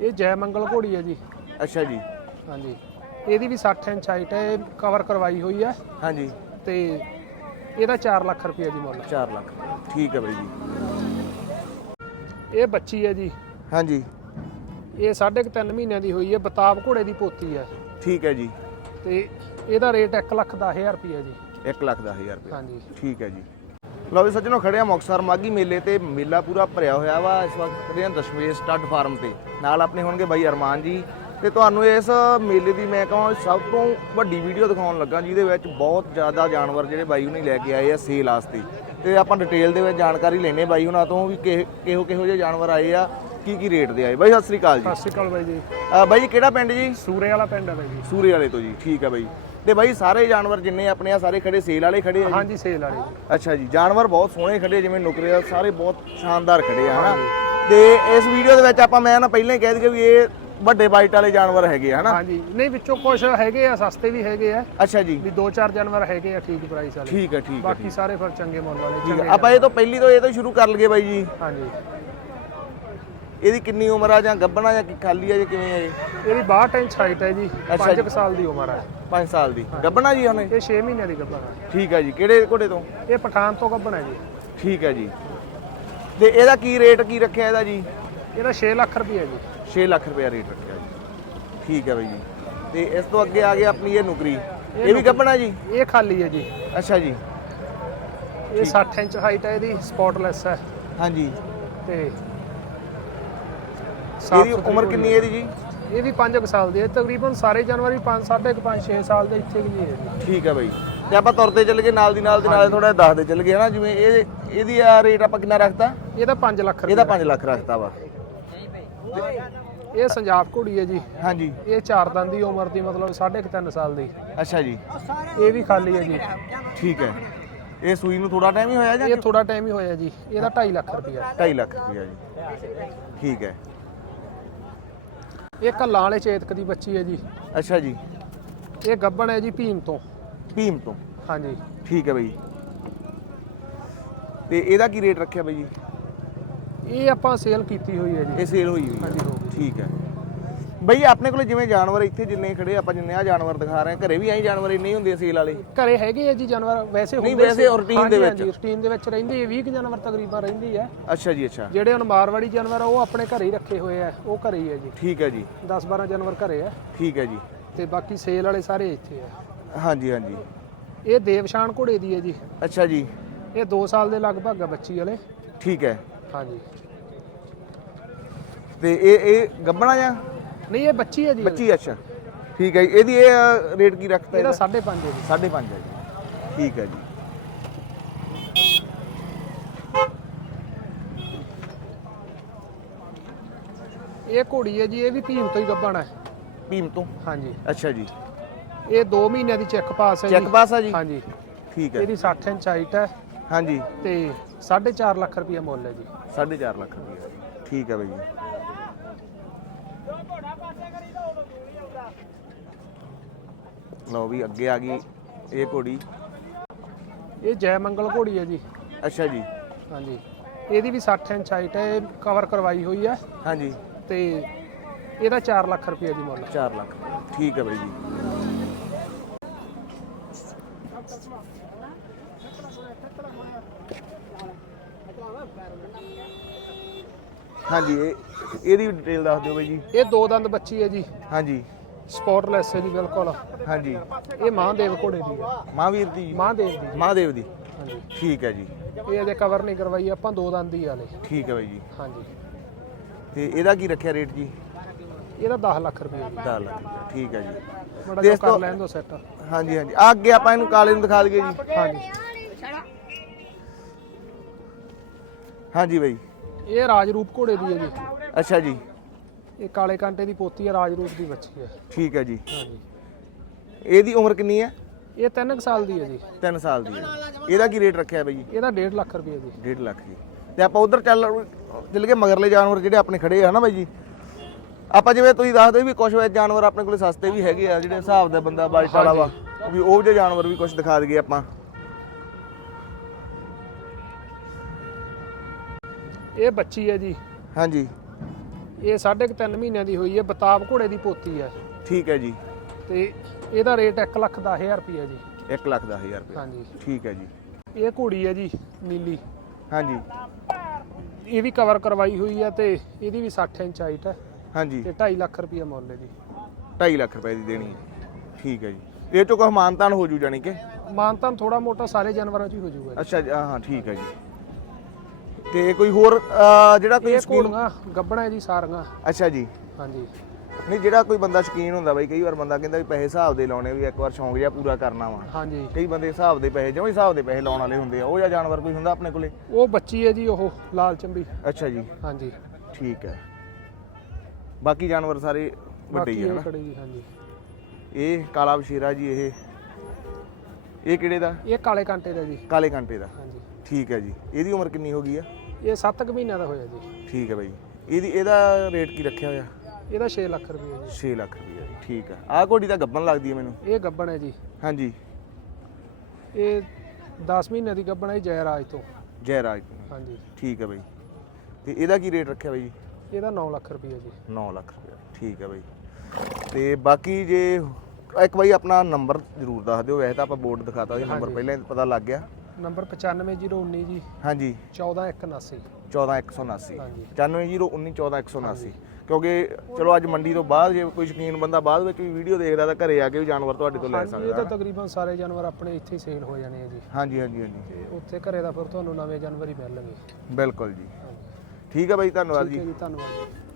ਇਹ ਜੈ ਮੰਗਲ ਘੋੜੀ ਹੈ ਜੀ। ਅੱਛਾ ਜੀ। ਹਾਂਜੀ। ਇਹਦੀ ਵੀ 60 ਇੰਚ ਹਾਈਟ ਹੈ ਇਹ ਕਵਰ ਕਰਵਾਈ ਹੋਈ ਹੈ। ਹਾਂਜੀ। ਤੇ ਇਹਦਾ 4 ਲੱਖ ਰੁਪਏ ਦੀ ਮੁੱਲ 4 ਲੱਖ। ਠੀਕ ਹੈ ਬਾਈ ਜੀ। ਇਹ ਬੱਚੀ ਹੈ ਜੀ। ਹਾਂਜੀ। ਇਹ ਸਾਢੇ ਕੁ ਤਿੰਨ ਮਹੀਨਿਆਂ ਦੀ ਹੋਈ ਹੈ ਬਤਾਬ ਘੋੜੇ ਦੀ ਪੋਤੀ ਹੈ। ਠੀਕ ਹੈ ਜੀ। ਤੇ ਇਹਦਾ ਰੇਟ 1 ਲੱਖ 10000 ਰੁਪਏ ਜੀ। 1 ਲੱਖ ਦਸ ਹਜ਼ਾਰ ਰੁਪਏ। ਹਾਂਜੀ। ਠੀਕ ਹੈ ਜੀ। ਲਓ ਵੀ ਸੱਜਣੋ ਖੜੇ ਆ ਮੁਕਤਸਰ ਮਾਗੀ ਮੇਲੇ ਤੇ ਮੇਲਾ ਪੂਰਾ ਭਰਿਆ ਹੋਇਆ ਵਾ। ਇਸ ਵਕਤ ਖੜੇ ਆ ਦਸ਼ਮੇਸ਼ ਸਟੱਡ ਫਾਰਮ ਤੇ। ਨਾਲ ਆਪਣੇ ਹੋਣਗੇ ਬਾਈ ਅਰਮਾਨ ਜੀ। ਤੇ ਤੁਹਾਨੂੰ ਇਸ ਮੇਲੇ ਦੀ ਮੈਂ ਕਹਾਂ ਸਭ ਤੋਂ ਵੱਡੀ ਵੀਡੀਓ ਦਿਖਾਉਣ ਲੱਗਾ ਜਿਹਦੇ ਵਿੱਚ ਬਹੁਤ ਜ਼ਿਆਦਾ ਜਾਨਵਰ ਜਿਹੜੇ ਬਾਈ ਹੁਣੀ ਲੈ ਕੇ ਆਏ ਆ ਸੇਲ ਵਾਸਤੇ। ਤੇ ਆਪਾਂ ਡਿਟੇਲ ਦੇ ਵਿੱਚ ਜਾਣਕਾਰੀ ਲੈਣੇ ਬਾਈ ਹੁਣਾਂ ਤੋਂ ਵੀ ਕਿਹੋ ਕਿਹੋ ਜਿਹੇ ਜਾਨਵਰ ਆਏ ਆ ਕੀ ਕੀ ਰੇਟ ਦੇ ਆਏ। ਬਾਈ ਸਤਿ ਸ੍ਰੀ ਅਕਾਲ ਜੀ। ਸਤਿ ਸ਼੍ਰੀ ਅਕਾਲ ਬਾਈ ਜੀ। ਬਾਈ ਜੀ ਕਿਹੜਾ ਪਿੰਡ ਜੀ? ਸੂਰੇ ਵਾਲਾ ਪਿੰਡ ਹੈ ਬਾਈ ਜੀ। ਸੂਰੇ ਵਾਲੇ ਤੋਂ ਜੀ ਠੀਕ ਹੈ ਬਾਈ। ਤੇ ਬਾਈ ਸਾਰੇ ਜਾਨਵਰ ਜਿੰਨੇ ਆਪਣੇ ਆ ਸਾਰੇ ਖੜੇ ਸੇਲ ਵਾਲੇ ਖੜੇ ਆ ਜੀ? ਹਾਂਜੀ ਸੇਲ ਵਾਲੀ। ਜੀ ਅੱਛਾ ਜੀ ਜਾਨਵਰ ਬਹੁਤ ਸੋਹਣੇ ਖੜੇ ਜਿਵੇਂ ਨੁਕਰੇ ਆ ਸਾਰੇ ਬਹੁਤ ਸ਼ਾਨਦਾਰ ਖੜੇ ਆ ਹਨਾ? ਤੇ ਇਸ ਵੀਡੀਓ ਦੇ ਵਿੱਚ ਆਪਾਂ ਮੈਂ ਨਾ ਪਹਿਲਾਂ ਹੀ ਕਹਿ ਦਈਏ ਵੀ ਇਹ ਵੱਡੇ ਬਾਈਟ ਵਾਲੇ ਜਾਨਵਰ ਹੈਗੇ ਆ ਹਨਾ? ਹਾਂਜੀ। ਨਹੀਂ ਵਿੱਚੋਂ ਕੁਝ ਹੈਗੇ ਆ ਸਸਤੇ ਵੀ ਹੈਗੇ ਆ। ਅੱਛਾ ਜੀ। ਵੀ ਦੋ ਚਾਰ ਜਾਨਵਰ ਹੈਗੇ ਆ ਠੀਕ ਪ੍ਰਾਈਸ ਵਾਲੇ। ਠੀਕ ਹੈ ਠੀਕ ਹੈ ਬਾਕੀ ਸਾਰੇ ਫਿਰ ਚੰਗੇ ਮੁੱਲ ਵਾਲੇ ਠੀਕ ਚੰਗੇ ਹੈ ਆਪਾਂ ਇਹ ਤੋਂ ਪਹਿਲੀ ਤੋਂ ਇਹ ਤੋਂ ਸ਼ੁਰੂ ਕਰ ਲਈਏ ਬਾਈ ਜੀ। ਹਾਂਜੀ। ਇਹਦੀ ਕਿੰਨੀ ਉਮਰ ਆ ਜਾਂ ਗੱਭਣਾ ਜਾਂ ਕੀ ਖਾਲੀ ਆ ਜਾਂ ਕਿਵੇਂ ਆ ਇਹ ਇਹਦੀ 62 ਇੰਚ ਹਾਈਟ ਹੈ ਜੀ ਅੱਛਾ 5 ਸਾਲ ਦੀ ਉਮਰ ਹੈ। 5 ਸਾਲ ਦੀ। ਗੱਭਣਾ ਜੀ ਉਹਨੇ ਇਹ 6 ਮਹੀਨਿਆਂ ਦੀ ਗੱਭਣ ਹੈ। ਠੀਕ ਹੈ ਜੀ। ਕਿਹੜੇ ਘੋੜੇ ਤੋਂ? ਇਹ ਪਠਾਨ ਤੋਂ ਗੱਭਣ ਹੈ ਜੀ। ਠੀਕ ਹੈ ਜੀ। ਤੇ ਇਹਦਾ ਕੀ ਰੇਟ ਕੀ ਰੱਖਿਆ ਇਹਦਾ ਜੀ? ਇਹਦਾ 6 ਲੱਖ ਰੁਪਏ ਜੀ। 6 ਲੱਖ ਰੁਪਏ ਰੇਟ ਰੱਖਿਆ ਜੀ। ਠੀਕ ਹੈ ਬਾਈ ਜੀ। ਤੇ ਇਸ ਤੋਂ ਅੱਗੇ ਆ ਗਿਆ ਆਪਣੀ ਇਹ ਨੁਕਰੀ। ਇਹ ਵੀ ਗੱਭਣਾ ਜੀ? ਇਹ ਖਾਲੀ ਹੈ ਜੀ। ਅੱਛਾ ਜੀ। ਇਹ 60 ਇੰਚ ਹਾਈਟ ਹੈ ਇਹਦੀ ਸਪੌਟਲੈਸ ਹੈ। ਹਾਂਜੀ। ਤੇ ਇਹਦੀ ਉਮਰ ਕਿੰਨੀ ਹੈ। ਇਹਦੀ ਜੀ? ਇਹ ਵੀ 5 ਸਾਲ ਦੀ ਹੈ। ਤਕਰੀਬਨ ਸਾਰੇ ਜਾਨਵਰ ਵੀ 5 5.5 6 ਸਾਲ ਦੇ ਇੱਥੇ ਵੀ ਹੈ ਠੀਕ ਹੈ ਬਾਈ। ਤੇ ਆਪਾਂ ਤੁਰਦੇ ਚੱਲ ਗਏ ਨਾਲ ਦੀ ਨਾਲ ਦੇ ਨਾਲ ਥੋੜਾ ਦੱਸਦੇ ਚੱਲ ਗਏ ਹਨਾ ਜਿਵੇਂ ਇਹ ਇਹਦੀ ਆ ਰੇਟ ਆਪਾਂ ਕਿੰਨਾ ਰੱਖਤਾ? ਇਹਦਾ 5 ਲੱਖ ਇਹਦਾ ਰੁਪਏ 5 ਲੱਖ ਰੱਖਤਾ ਵਾ। ਇਹ ਸੰਜਾਬ ਘੋੜੀ ਹੈ ਜੀ। ਹਾਂਜੀ। ਇਹ ਚਾਰ ਦੰਦ ਦੀ ਉਮਰ ਦੀ ਮਤਲਬ 3.5 ਸਾਲ ਦੀ। ਅੱਛਾ ਜੀ। ਇਹ ਵੀ ਖਾਲੀ ਹੈ ਜੀ। ਠੀਕ ਹੈ। ਇਹ ਸੂਈ ਨੂੰ ਥੋੜਾ ਟਾਈਮ ਹੀ ਹੋਇਆ ਜਾਂ ਇਹ ਥੋੜਾ ਟਾਈਮ ਹੀ ਹੋਇਆ ਜੀ। ਇਹਦਾ 2.5 ਲੱਖ ਰੁਪਇਆ। 2.5 ਲੱਖ ਰੁਪਇਆ ਜੀ। ਠੀਕ ਹੈ। ਇਹ ਕੱਲਾਂ ਵਾਲੇ ਚੇਤਕ ਦੀ ਬੱਚੀ ਹੈ ਜੀ। ਅੱਛਾ ਜੀ। ਇਹ ਗੱਬਣ ਹੈ ਜੀ ਭੀਮ ਤੋਂ। ਭੀਮ ਤੋਂ? ਹਾਂਜੀ। ਠੀਕ ਹੈ ਬਾਈ। ਤੇ ਇਹਦਾ ਕੀ ਰੇਟ ਰੱਖਿਆ ਬਾਈ ਜੀ? ਇਹ ਆਪਾਂ ਸੇਲ ਕੀਤੀ ਹੋਈ ਹੈ ਜੀ। ਇਹ ਸੇਲ ਹੋਈ ਹੋਈ ਹਾਂਜੀ ਹੋ ਹੈ ਠੀਕ ਹੈ। ਬਈ ਆਪਣੇ ਕੋਲੇ ਜਿਵੇਂ ਜਾਨਵਰ ਇੱਥੇ ਜਿੰਨੇ ਖੜੇ ਆਪਾਂ ਜਿੰਨੇ ਆ ਜਾਨਵਰ ਦਿਖਾ ਰਹੇ ਆ ਘਰੇ ਵੀ ਐਂ ਜਾਨਵਰ ਇੰਨੇ ਹੀ ਹੁੰਦੇ ਆ ਸੇਲ ਵਾਲੇ। ਘਰੇ ਹੈਗੇ ਆ ਜੀ ਜਾਨਵਰ ਵੈਸੇ ਨਹੀਂ, ਹੁੰਦੇ ਵੈਸੇ ਸੀ। routine ਦੇ ਵਿੱਚ। routine ਦੇ ਵਿੱਚ ਰਹਿੰਦੇ 20 ਕੁ ਜਾਨਵਰ ਤਕਰੀਬਨ ਰਹਿੰਦੀ ਹੈ ਅੱਛਾ ਜੀ ਅੱਛਾ। ਜਿਹੜੇ ਹੁਣ ਮਾਰਵਾੜੀ ਜਾਨਵਰ ਆ ਉਹ ਆਪਣੇ ਘਰੇ ਹੀ ਰੱਖੇ ਹੋਏ ਆ ਉਹ ਘਰੇ ਹੀ ਹੈ ਜੀ। ਠੀਕ ਹੈ ਜੀ। 10 12 ਜਾਨਵਰ ਘਰੇ ਆ। ਠੀਕ ਹੈ ਜੀ। ਤੇ ਬਾਕੀ ਸੇਲ ਵਾਲੇ ਸਾਰੇ ਇੱਥੇ ਆ। ਹਾਂਜੀ ਹਾਂਜੀ। ਇਹ ਦੇਵਸ਼ਾਨ ਘੋੜੇ ਦੀ ਹੈ ਜੀ। ਅੱਛਾ ਜੀ। ਇਹ 2 ਸਾਲ ਦੇ ਲਗਭਗ ਆ ਬੱਚੀ ਵਾਲੇ। ਠੀਕ ਹੈ। ਹਾਂਜੀ। ਤੇ ਇਹ ਇਹ ਗੱਬਣਾ ਜਾਂ? ਨਹੀਂ ਇਹ ਬੱਚੀ ਹੈ ਜੀ। ਬੱਚੀ ਅੱਛਾ। ਠੀਕ ਹੈ ਜੀ। ਇਹਦੀ ਇਹ ਰੇਟ ਕੀ ਰੱਖਤਾ ਇਹਦਾ ਇਹਦਾ? 5.5 ਹੈ ਜੀ। 5.5 ਹੈ ਜੀ। ਠੀਕ ਹੈ ਜੀ। ਇਹ ਘੋੜੀ ਹੈ ਜੀ ਇਹ ਵੀ ਭੀਮ ਤੋਂ ਹੀ ਗੱਭਣ ਹੈ। ਭੀਮ ਤੋਂ? ਹਾਂਜੀ। ਅੱਛਾ ਜੀ। ਇਹ 2 ਮਹੀਨਿਆਂ ਦੀ ਚੈੱਕ ਪਾਸ ਹੈ ਚੈੱਕ ਜੀ ਪਾਸ ਆ ਜੀ? ਹਾਂਜੀ। ਠੀਕ ਹੈ। ਇਹਦੀ 60 ਇੰਚ ਹਾਈਟ ਹੈ। ਹਾਂਜੀ। ਤੇ 4.5 ਲੱਖ ਰੁਪਏ ਮੁੱਲ ਹੈ ਜੀ। 4.5 ਲੱਖ ਰੁਪਏ ਠੀਕ ਹੈ ਬਾਈ ਜੀ। ਲਓ ਵੀ ਅੱਗੇ ਆ ਗਈ ਇਹ ਘੋੜੀ। ਇਹ ਜੈ ਮੰਗਲ ਘੋੜੀ ਹੈ ਜੀ। ਅੱਛਾ ਜੀ। ਹਾਂਜੀ। ਇਹਦੀ ਵੀ 60 ਇੰਚ ਹਾਈਟ ਹੈ ਕਵਰ ਕਰਵਾਈ ਹੋਈ ਹੈ। ਹਾਂਜੀ। ਤੇ ਇਹਦਾ 4 ਲੱਖ ਰੁਪਏ ਦੀ ਮੁੱਲ ਹੈ। 4 ਲੱਖ। ਠੀਕ ਹੈ ਬਾਈ ਜੀ। ਹਾਂਜੀ ਇਹ ਇਹਦੀ ਡਿਟੇਲ ਦੱਸ ਦਿਓ ਬਾਈ ਜੀ। ਇਹ ਦੋ ਦੰਦ ਬੱਚੀ ਹੈ ਜੀ। ਹਾਂਜੀ। ਸਪੌਟਲੈਸ ਹੈ ਜੀ ਬਿਲਕੁਲ। ਹਾਂਜੀ। ਇਹ ਮਹਾਂਦੇਵ ਘੋੜੇ ਦੀ ਹੈ। ਮਹਾਂਵੀਰ ਦੀ? ਮਹਾਂਦੇਵ ਦੀ। ਮਹਾਦੇਵ ਦੀ? ਹਾਂਜੀ। ਠੀਕ ਹੈ ਜੀ। ਇਹ ਅਜੇ ਕਵਰ ਨਹੀਂ ਕਰਵਾਈ ਆਪਾਂ ਦੋ ਦੰਦ ਹੀ ਵਾਲੇ ਠੀਕ ਹੈ ਬਾਈ ਜੀ। ਹਾਂਜੀ। ਤੇ ਇਹਦਾ ਕੀ ਰੱਖਿਆ ਰੇਟ ਜੀ? ਇਹਦਾ 10 ਲੱਖ ਰੁਪਏ ਜੀ। 10 ਲੱਖ। ਠੀਕ ਹੈ ਜੀ। ਬੜਾ ਜੋ ਕਰ ਲੈਣ ਦੋ ਸੈੱਟ ਹਾਂਜੀ ਹਾਂਜੀ। ਆ ਅੱਗੇ ਆਪਾਂ ਇਹਨੂੰ ਕਾਲੇ ਨੂੰ ਦਿਖਾ ਦਈਏ ਜੀ। ਹਾਂਜੀ। ਹਾਂਜੀ ਬਾਈ। ਇਹ ਰਾਜਰੂਪ ਘੋੜੇ ਦੀ ਹੈ ਜੀ। ਅੱਛਾ ਜੀ। ਇਹ ਕਾਲੇ ਕਾਂਟੇ ਦੀ ਪੋਤੀ ਹੈ ਰਾਜਰੂਪ ਦੀ ਬੱਚੀ ਹੈ ਠੀਕ ਹੈ ਜੀ। ਹਾਂਜੀ। ਇਹਦੀ ਉਮਰ ਕਿੰਨੀ ਹੈ? ਇਹ 3 ਸਾਲ ਦੀ ਹੈ ਜੀ। 3 ਸਾਲ ਦੀ ਹੈ। ਇਹਦਾ ਕੀ ਰੇਟ ਰੱਖਿਆ ਬਾਈ? ਜੀ ਇਹਦਾ 1.5 ਲੱਖ ਰੁਪਏ ਜੀ। 1.5 ਲੱਖ ਜੀ। ਤੇ ਆਪਾਂ ਉਧਰ ਚੱਲ ਚੱਲ ਗਏ ਮਗਰਲੇ ਜਾਨਵਰ ਜਿਹੜੇ ਆਪਣੇ ਖੜੇ ਆ ਨਾ ਬਾਈ ਜੀ? ਆਪਾਂ ਜਿਵੇਂ ਤੁਸੀਂ ਦੱਸਦੇ ਵੀ ਕੁਝ ਵਿੱਚ ਜਾਨਵਰ ਆਪਣੇ ਕੋਲੇ ਸਸਤੇ ਵੀ ਹੈਗੇ ਆ ਜਿਹੜੇ ਹਿਸਾਬ ਦਾ ਬੰਦਾ ਬਾਈਟ ਵਾਲਾ ਵਾ ਵੀ ਉਹ ਜਿਹੇ ਜਾਨਵਰ ਵੀ ਕੁਝ ਦਿਖਾ ਦਈਏ ਆਪਾਂ। ਇਹ ਬੱਚੀ ਹੈ ਜੀ। ਹਾਂਜੀ। ਇਹ ਸਾਢੇ ਕੁ ਤਿੰਨ ਮਹੀਨਿਆਂ ਦੀ ਹੋਈ ਹੈ ਬਤਾਬ ਘੋੜੇ ਦੀ ਪੋਤੀ ਹੈ। ਠੀਕ ਹੈ ਜੀ। ਤੇ ਇਹਦਾ ਰੇਟ 1 ਲੱਖ 10000 ਰੁਪਏ ਜੀ। 1 ਲੱਖ ਦਸ ਹਜ਼ਾਰ ਰੁਪਏ ਹਾਂਜੀ। ਠੀਕ ਹੈ ਜੀ। ਇਹ ਘੋੜੀ ਹੈ ਜੀ ਨੀਲੀ। ਹਾਂਜੀ। ਇਹ ਵੀ ਕਵਰ ਕਰਵਾਈ ਹੋਈ ਹੈ ਤੇ ਇਹਦੀ ਵੀ 60 ਇੰਚ ਹਾਈਟ ਹੈ। ਹਾਂਜੀ। ਤੇ 2.5 ਲੱਖ ਰੁਪਏ ਮੁੱਲ ਹੈ ਜੀ। 2.5 ਲੱਖ ਰੁਪਏ ਦੀ ਦੇਣੀ ਹੈ। ਠੀਕ ਹੈ ਜੀ। ਇਹ ਚੋਂ ਕੋਈ ਮਾਨਤਾਨ ਹੋ ਜੂ ਜਾਣੀ ਕਿ? ਮਾਨਤਾਨ ਥੋੜਾ ਮੋਟਾ ਸਾਰੇ ਜਾਨਵਰਾਂ 'ਚ ਹੀ ਹੋ ਜਾਊਗਾ ਜੀ। ਅੱਛਾ ਜੀ, ਹਾਂ ਠੀਕ ਹੈ ਜੀ। ਤੇ ਕੋਈ ਹੋਰ ਅਹ, ਜਿਹੜਾ ਕੋਈ ਇਹ ਸ਼ਕੀਨ ਘੋੜੀਆਂ ਗੱਬਣਾ ਹੈ ਜੀ ਸਾਰੀਆਂ। ਅੱਛਾ ਜੀ। ਹਾਂਜੀ। ਨਹੀਂ ਜਿਹੜਾ ਕੋਈ ਬੰਦਾ ਸ਼ਕੀਨ ਹੁੰਦਾ ਬਈ ਕਈ ਵਾਰ ਬੰਦਾ ਕਹਿੰਦਾ ਵੀ ਪੈਸੇ ਹਿਸਾਬ ਦੇ ਲਾਉਣੇ ਵੀ ਇੱਕ ਵਾਰ ਸ਼ੌਂਕ ਜਿਹਾ ਪੂਰਾ ਕਰਨਾ ਵਾ। ਹਾਂਜੀ। ਕਈ ਬੰਦੇ ਹਿਸਾਬ ਦੇ ਪੈਸੇ ਜਿਉਂ ਹਿਸਾਬ ਦੇ ਪੈਸੇ ਲਾਉਣ ਵਾਲੇ ਹੁੰਦੇ ਆ ਉਹ ਜਾਂ ਜਾਨਵਰ ਕੋਈ ਹੁੰਦਾ ਆਪਣੇ ਕੋਲੇ? ਉਹ ਬੱਚੀ ਹੈ ਜੀ ਉਹ ਲਾਲ ਚੰਬੀ ਅੱਛਾ ਜੀ। ਹਾਂਜੀ। ਠੀਕ ਹੈ। ਬਾਕੀ ਜਾਨਵਰ ਸਾਰੇ ਵੱਡੇ ਬਾਕੀ ਹੀ ਆ ਇਹ ਨਾ। ਖੜੇ ਜੀ ਹਾਂਜੀ। ਇਹ ਕਾਲਾ ਬਸ਼ੀਰਾ ਜੀ ਇਹ ਇਹ ਕਿਹੜੇ ਦਾ? ਇਹ ਕਾਲੇ ਕਾਂਟੇ ਦਾ ਜੀ। ਕਾਲੇ ਘੰਟੇ ਦਾ। ਠੀਕ ਹੈ ਜੀ। ਇਹਦੀ ਉਮਰ ਕਿੰਨੀ ਹੋ ਗਈ ਆ? ਇਹ 7 ਕੁ ਮਹੀਨਿਆਂ ਦਾ ਹੋਇਆ ਜੀ। ਠੀਕ ਹੈ ਬਾਈ। ਇਹਦੀ ਇਹਦਾ ਰੇਟ ਕੀ ਰੱਖਿਆ ਹੋਇਆ? ਇਹਦਾ 6 ਲੱਖ ਰੁਪਏ ਜੀ। 6 ਲੱਖ ਰੁਪਏ ਜੀ ਠੀਕ ਹੈ ਆਹ ਘੋੜੀ ਤਾਂ ਗੱਬਨ ਲੱਗਦੀ ਹੈ ਮੈਨੂੰ। ਇਹ ਗੱਬਣ ਹੈ ਜੀ। ਹਾਂਜੀ। ਇਹ 10 ਮਹੀਨਿਆਂ ਦੀ ਗੱਬਣ ਹੈ ਜੈ ਰਾਜ ਤੋਂ। ਜੈ ਰਾਜ ਹਾਂਜੀ। ਠੀਕ ਹੈ ਬਾਈ। ਤੇ ਇਹਦਾ ਕੀ ਰੇਟ ਰੱਖਿਆ ਬਾਈ? ਜੀ ਇਹਦਾ 9 ਲੱਖ ਰੁਪਏ ਜੀ। 9 ਲੱਖ ਰੁਪਏ ਠੀਕ ਹੈ ਬਾਈ। ਤੇ ਬਾਕੀ ਜੇ ਇੱਕ ਬਾਈ ਆਪਣਾ ਨੰਬਰ ਜ਼ਰੂਰ ਦੱਸ ਦਿਓ। ਵੈਸੇ ਤਾਂ ਆਪਾਂ ਬੋਰਡ ਦਿਖਾਤਾ ਸੀ ਨੰਬਰ। ਪਹਿਲਾਂ ਹੀ ਪਤਾ ਲੱਗ ਗਿਆ। ਨੰਬਰ 95019 ਜੀ। ਹਾਂਜੀ। 14179 14179 ਹਾਂਜੀ। 94019 14179 ਕਿਉਂਕਿ ਚਲੋ ਅੱਜ ਮੰਡੀ ਤੋਂ ਬਾਅਦ ਜੇ ਕੋਈ ਸ਼ਕੀਨ ਬੰਦਾ ਬਾਅਦ ਵਿੱਚ ਵੀ ਵੀਡੀਓ ਦੇਖਦਾ ਤਾਂ ਘਰੇ ਆ ਕੇ ਵੀ ਜਾਨਵਰ ਤੁਹਾਡੇ ਤੋਂ ਲੈ ਹਾਂਜੀ, ਇਹ ਸਕਦਾ ਤਾਂ ਤਕਰੀਬਨ ਸਾਰੇ ਜਾਨਵਰ ਆਪਣੇ ਇੱਥੇ ਹੀ ਸੇਲ ਹੋ ਜਾਣੇ ਆ ਜੀ। ਹਾਂਜੀ ਹਾਂਜੀ ਹਾਂਜੀ। ਤੇ ਉੱਥੇ ਘਰੇ ਦਾ ਫਿਰ ਤੁਹਾਨੂੰ ਨਵੇਂ ਜਾਨਵਰ ਹੀ ਮਿਲਣਗੇ। ਬਿਲਕੁਲ ਜੀ। ਠੀਕ ਹੈ ਬਾਈ ਧੰਨਵਾਦ ਠੀਕ ਜੀ। ਹੈ ਜੀ ਧੰਨਵਾਦ ਜੀ।